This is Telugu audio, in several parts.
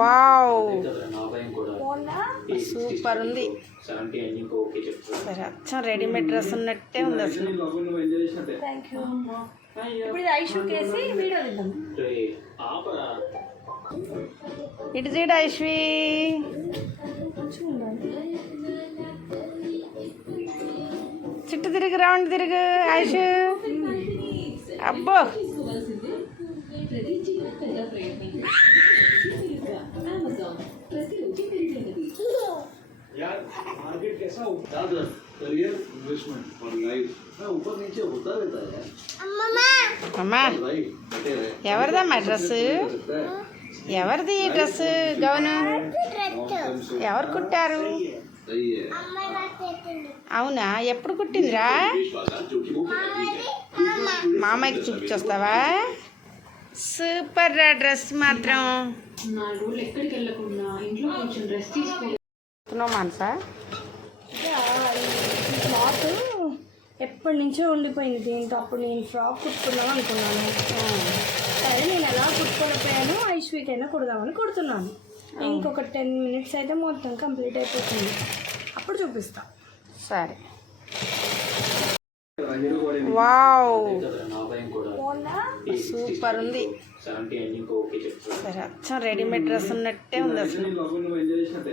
వావ్ సూపర్ ఉంది. సరే అచ్చం రెడీమేడ్ డ్రెస్ ఉన్నట్టే ఉంది అసలు. ఇటు చూడు ఐశ్వి, చుట్టూ తిరిగి రౌండ్ తిరుగు ఐషు. అబ్బో मार्केट कैसा होता है करियर इन्वेस्टमेंट और लाइफ ना ऊपर नीचे होता रहता है అమ్మా ఎవరిదమ్మా డ్రెస్? ఎవరిది ఈ డ్రెస్ గౌను? ఎవరు కుట్టారు? అవునా, ఎప్పుడు కుట్టిందిరా? మామయ్యకి చూపించొస్తావా? సూపర్ రా డ్రెస్ మాత్రం. మనసా క్లాత్ ఎప్పటి నుంచో ఉండిపోయింది దీంతో. అప్పుడు నేను ఫ్రాక్ కుట్టుకుందాం అనుకున్నాను. సరే నేను ఎలా కుట్టుకోలేకపోయాను, ఐశ్వీకైనా కుడదామని కుడుతున్నాను. ఇంకొక 10 minutes అయితే మొత్తం కంప్లీట్ అయిపోతుంది. అప్పుడు చూపిస్తా. సరే. వావ్ సూపర్ ఉంది. సరే అచ్చం రెడీమేడ్ డ్రెస్ ఉన్నట్టే ఉంది అసలు.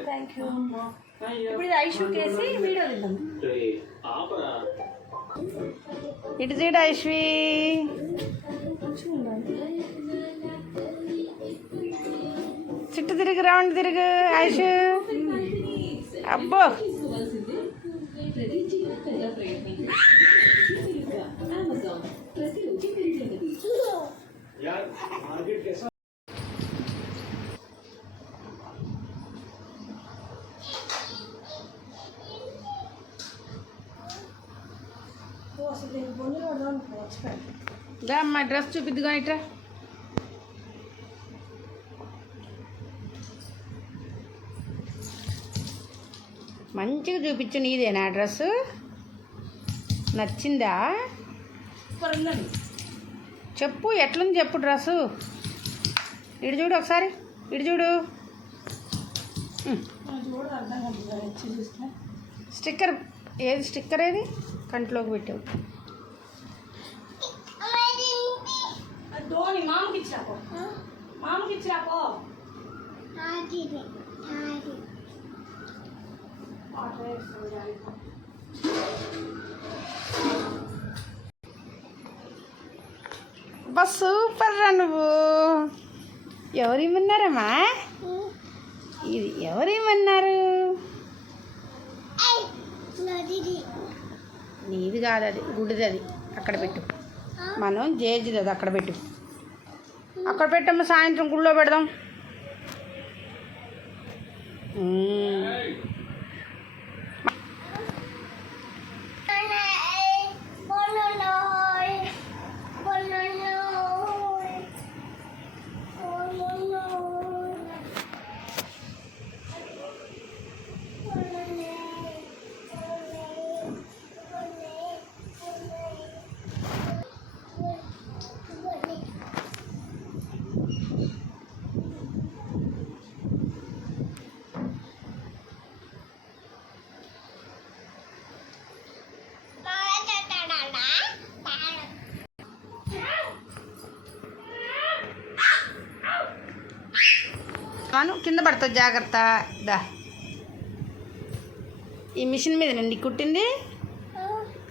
Thank you. ఇప్పుడు ఐశ్వీకి వేసి వీడియో తీద్దాం. ఇటు చూడు ఐశ్వి, చుట్టూ తిరిగి రౌండ్ తిరుగు ఐషు. అబ్బో मार्केट कैसा అమ్మా డ్రెస్ చూపిద్దుగా ఇట్రా. మంచిగా చూపించు. నీదేనా డ్రెస్? నచ్చిందా? చెప్పు ఎట్లుంది చెప్పు డ్రెస్సు. ఇటు చూడు ఒకసారి, ఇటు చూడు. స్టిక్కర్ ఏది? స్టిక్కర్ ఏది? కంట్లోకి పెట్టావు. మామకి ఇచ్చిరాపో, మామకి ఇచ్చిరాపో. బస్ సూపర్ రా నువ్వు. ఎవరేమన్నారమ్మా? ఇది ఎవరేమన్నారు? నీది కాదు, అది గుడిది. అది అక్కడ పెట్టు. మనం జేజిది, అది అక్కడ పెట్టు. అక్కడ పెట్టమ్మా, సాయంత్రం గుళ్ళో పెడదాం. కింద పడుతుంది, జాగ్రత్త. దా, ఈ మిషన్ మీద నేను కుట్టింది.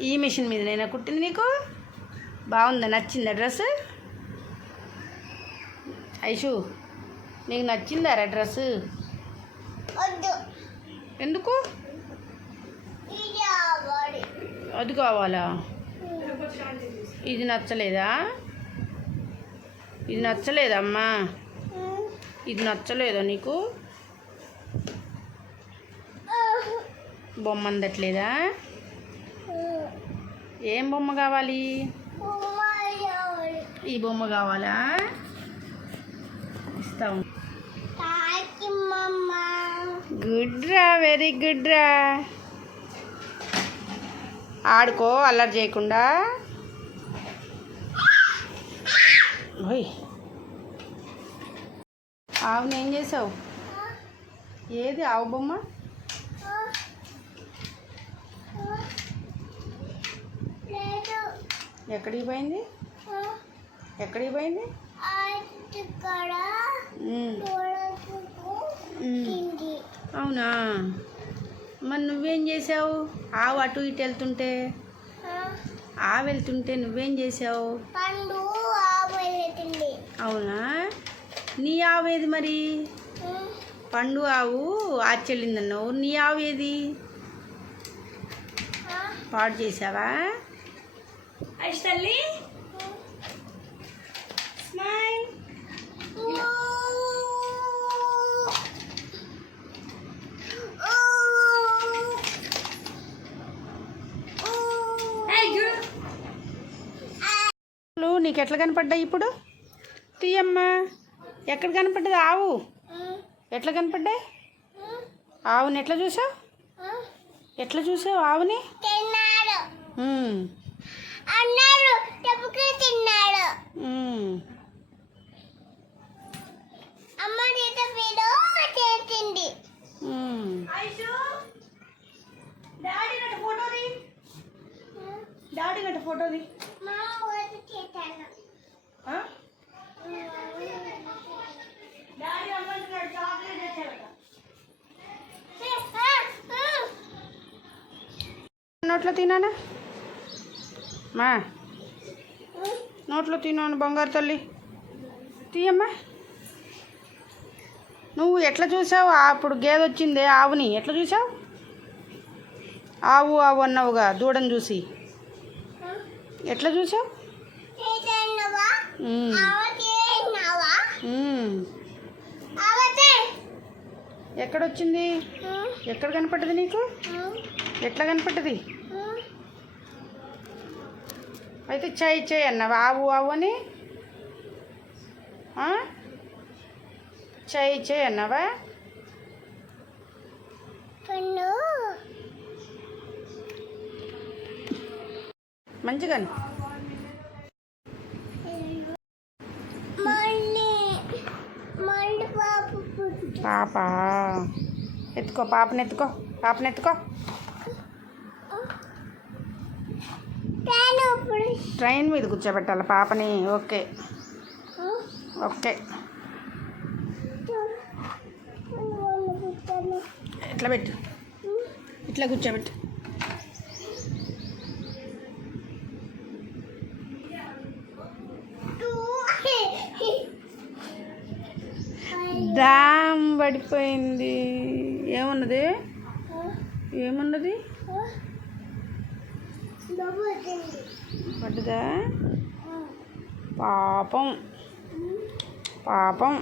ఈ మిషన్ మీద నేను కుట్టింది. నీకు బాగుందా? నచ్చిందా డ్రెస్? ఐషు నీకు నచ్చిందారా డ్రెస్? ఎందుకు? అది కావాలా? ఇది నచ్చలేదా? ఇది నచ్చలేదమ్మా? ఇది నచ్చలేదా నీకు? బొమ్మ అందట్లేదా? ఏం బొమ్మ కావాలి? ఈ బొమ్మ కావాలా? ఇస్తాం. గుడ్ రా, వెరీ గుడ్ రా. ఆడుకో, అల్లరి చేయకుండా. ఓయ్ ఆవుని ఏం చేసావు? ఏది ఆవు బొమ్మ? ఎక్కడికి పోయింది? ఎక్కడికి పోయింది? అవునా? మరి నువ్వేం చేసావు? ఆవు అటు ఇటు వెళ్తుంటే, వెళ్తుంటే నువ్వేం చేసావు? అవునా? నీ ఆవు ఏది మరి? పండు ఆవు ఆచెళ్ళిందన్నావు. నీ ఆవు ఏది? పాడు చేసావా? తల్లి స్మైల్. నీకు ఎట్లా కనపడ్డాయి ఇప్పుడు? తీయమ్మా. ఎక్కడ కనపడ్డది ఆవు? ఎట్లా కనపడ్డాయి? ఆవుని ఎట్లా చూసావు? ఎట్లా చూసావు ఆవుని? డాడీ గట్ట ఫోటోది. Daddy అమ్మంటున్నాడు chocolate తెచ్చాడట. నోట్లో తినానా మా? నోట్లో తిన్నాను బంగారు తల్లి. తీయమ్మా. నువ్వు ఎట్లా చూసావు? అప్పుడు గేదె వచ్చిందే ఆవుని ఎట్లా చూసావు? ఆవు ఆవు అన్నావుగా దూడని చూసి. ఎట్లా చూసావు? ఎక్కడొచ్చింది? ఎక్కడ కనపడ్డది నీకు? ఎట్లా కనపడ్డది? అయితే చేయి చేయి అన్నావా ఆవు ఆవు అని? చేయి చేయి అన్నావా? మంచిగా పాప ఎత్తుకో. పాపని ఎత్తుకో. పాపని ఎత్తుకో. ట్రైన్ మీద కూర్చోబెట్టాలి పాపని. Okay okay. ఇట్లా పెట్టు. ఇట్లా కూర్చోబెట్టు. డామ్ పడిపోయింది. ఏమన్నది? ఏమన్నది? పడ్డదా? పాపం పాపం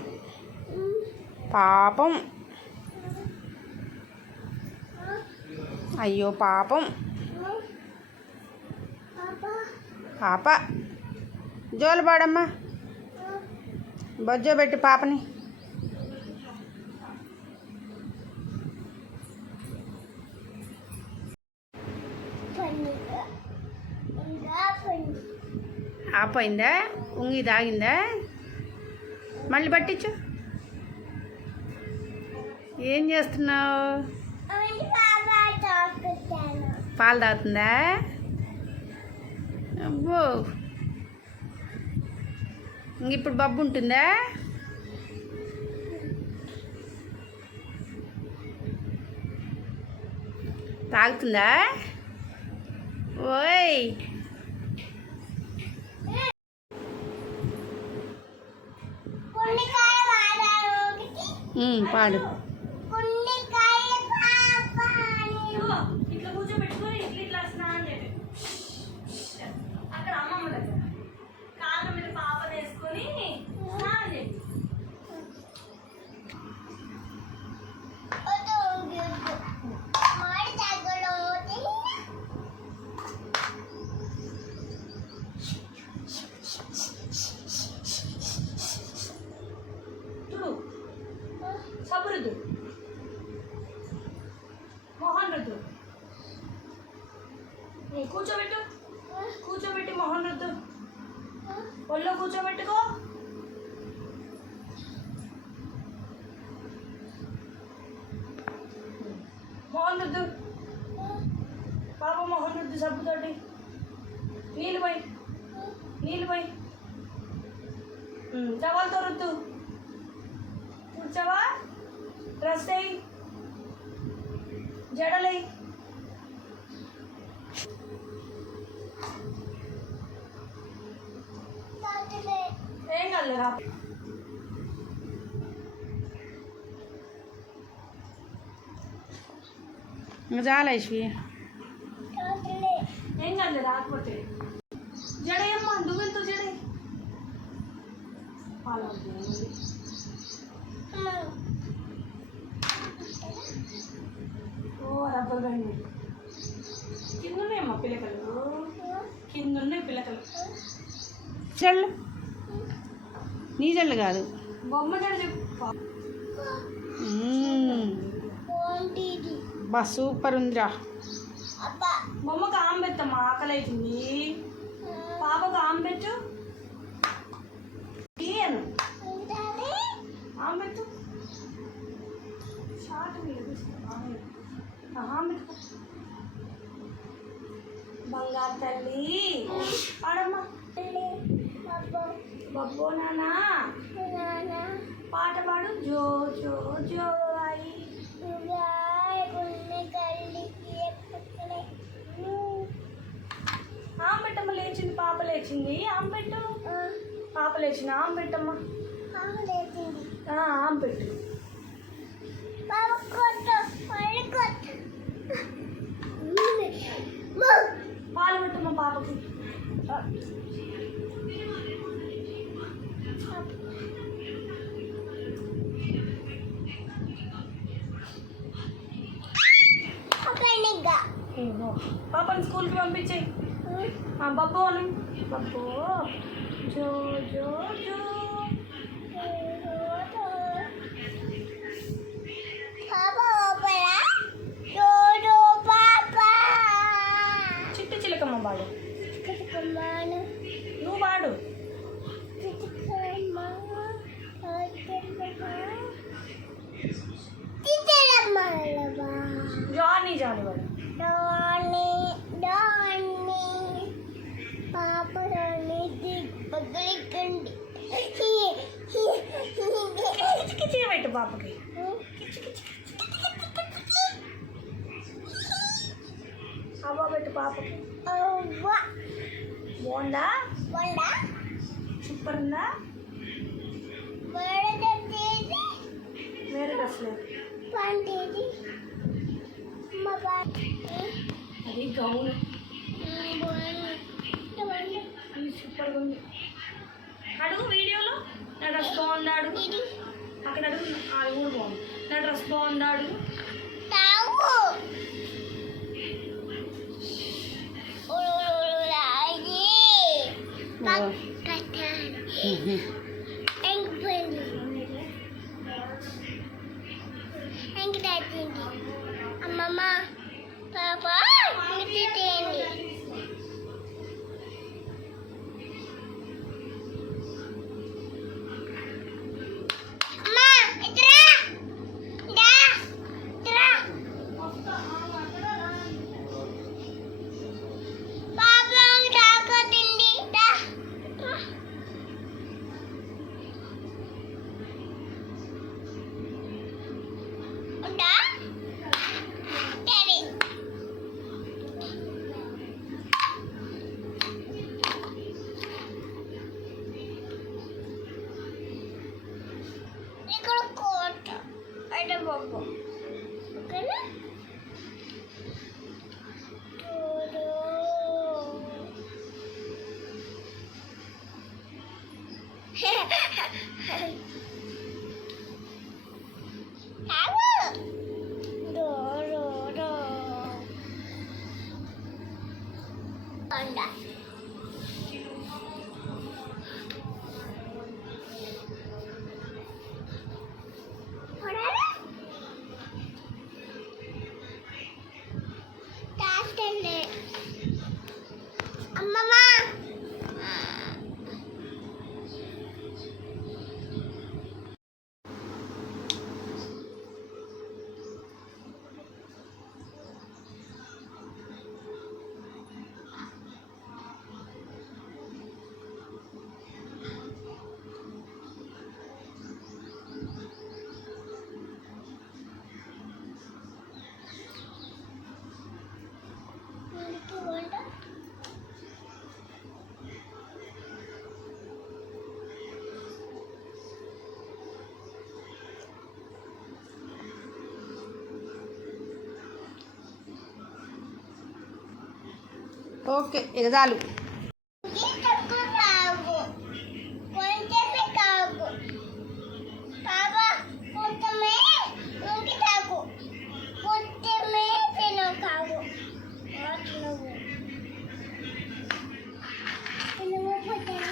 పాపం. అయ్యో పాపం. పాప జోలు పాడమ్మా. బొజ్జో పెట్టి పాపని. ఆపోయిందా? ఉంగి తాగిందా? మళ్ళీ పట్టించు. ఏం చేస్తున్నావు? పాలు తాగుతుందా? అబ్బో. ఇంక ఇప్పుడు బబ్బు ఉంటుందా? తాగుతుందా? ఓయ్ పాడు. ఇట్లా కూర్చోబెట్టుకొని ఇట్లా స్నానం చేయండి. అక్కడ అమ్మమ్మ దగ్గర కాళ్ళ మీద పాప వేసుకొని స్నానం చేయండి. సబ్బు రుద్దు. మొహన్ రుద్దు. కూర్చోబెట్టు. కూర్చోబెట్టి మొహన్ రుద్దు. ఒళ్ళో కూర్చోబెట్టుకో. మొహం రుద్దు, పాప మొహం రుద్దు సబ్బుతోటి. నీళ్ళు పోయి, నీళ్ళు పోయి, టవల్తో రుద్దు. కూర్చోవా, డ్రెస్ వేయి, జడలేయి. ఏం కలరా ఇంకా చాలా ఐశ్వి. ఏం కాదు రాకపోతే జడేయమ్మా, నువ్వెంతో జడే. ఓ రబ్బర్ బ్యాండ్ కింద ఉన్నాయమ్మా పిల్లకలు, కింద ఉన్నాయి పిల్లకలు. జల్లు నీ జల్లు కాదు, బొమ్మ జడ చెప్పు. బా సూపర్ ఉందిరా. బొమ్మకు ఆమె పెట్టమ్మా, ఆకలి అవుతుంది. పాపకు ఆమె పెట్టు, తీయను ఆమె పెట్టు. షార్ట్ ఆమె పెట్టు. బంగారు తల్లి పాడమ్మా. బబ్బో నానా పాట పాడు. జో జో జో అయి ఆమె పెట్టమ్మ. లేచింది పాప, లేచింది ఆమె పెట్టు. పాప లేచింది ఆమె పెట్టమ్మా. ఆమె పెట్టు. పాలు పెట్టమ్మా పాపకి. పాపని స్కూల్కి పంపించేయి. బబ్బో అను. బబ్బో జో జో జో. చిట్టి చిలకమ్మ పాడు. నువ్వు పాడు. జానీ జానీ వాడు. పెట్టు పాపకి. అవ్వ పెట్టు పాపకి. బాగుందా? సూపర్ ఉందా? వేరే డ్రెస్ లేదు, అది గౌన్. సూపర్గా ఉంది. అడుగు వీడియోలో నా డ్రెస్ బాగుందా అడుగు. అక్కడ అడుగు. అది కూడా బాగుంది. నా డ్రెస్ బాగుందా అడుగు. అమ్మమ్మ పాప తేండి. ఓకేనా? ఓకే ఇక చాలు. తక్కువ కాగు కొంచెమే కాగు బాబా కొంచెమే ఇంకి తాగు కొంచెమే తిను కాగు తినవు తినవు పోతారా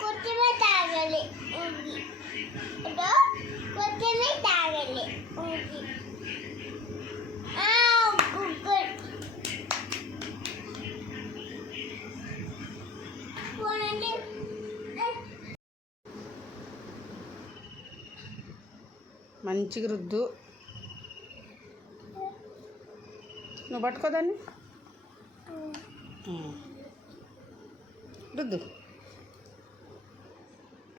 కొంచెమే తాగాలి కొంచెమే తాగాలి గుడ్ పోనండి మంచిగా రుద్దు. నువ్వు పట్టుకోదాన్ని రుద్దు.